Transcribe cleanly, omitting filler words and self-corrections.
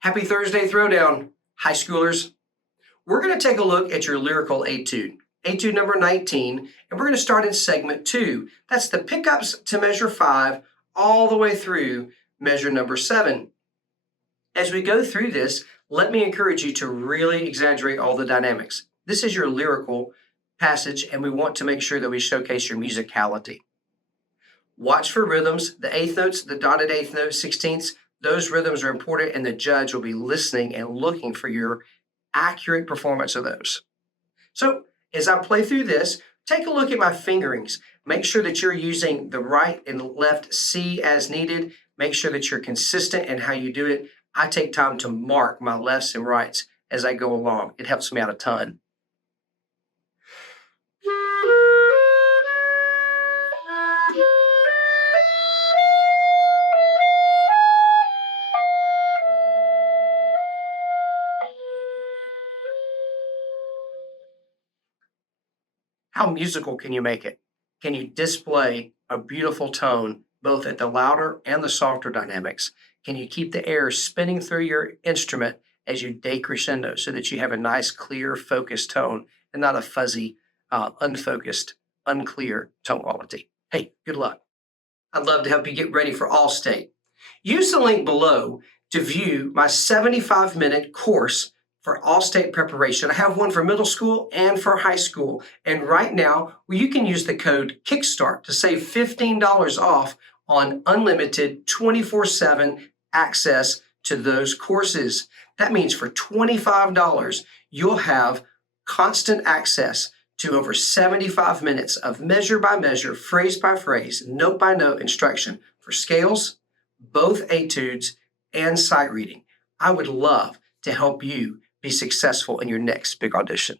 Happy Thursday Throwdown, high schoolers. We're going to take a look at your lyrical etude number 19, and we're going to start in segment 2. That's the pickups to measure 5 all the way through measure number 7. As we go through this, let me encourage you to really exaggerate all the dynamics. This is your lyrical passage, and we want to make sure that we showcase your musicality. Watch for rhythms, the eighth notes, the dotted eighth note, 16ths. Those rhythms are important, and the judge will be listening and looking for your accurate performance of those. So as I play through this, take a look at my fingerings. Make sure that you're using the right and left C as needed. Make sure that you're consistent in how you do it. I take time to mark my lefts and rights as I go along. It helps me out a ton. How musical can you make it? Can you display a beautiful tone both at the louder and the softer dynamics? Can you keep the air spinning through your instrument as you decrescendo so that you have a nice, clear, focused tone and not a fuzzy, unfocused, unclear tone quality? Hey, good luck. I'd love to help you get ready for All-State. Use the link below to view my 75-minute course for All-State preparation. I have one for middle school and for high school. And right now, you can use the code KICKSTART to save $15 off on unlimited 24/7 access to those courses. That means for $25, you'll have constant access to over 75 minutes of measure by measure, phrase by phrase, note by note instruction for scales, both etudes, and sight reading. I would love to help you be successful in your next big audition.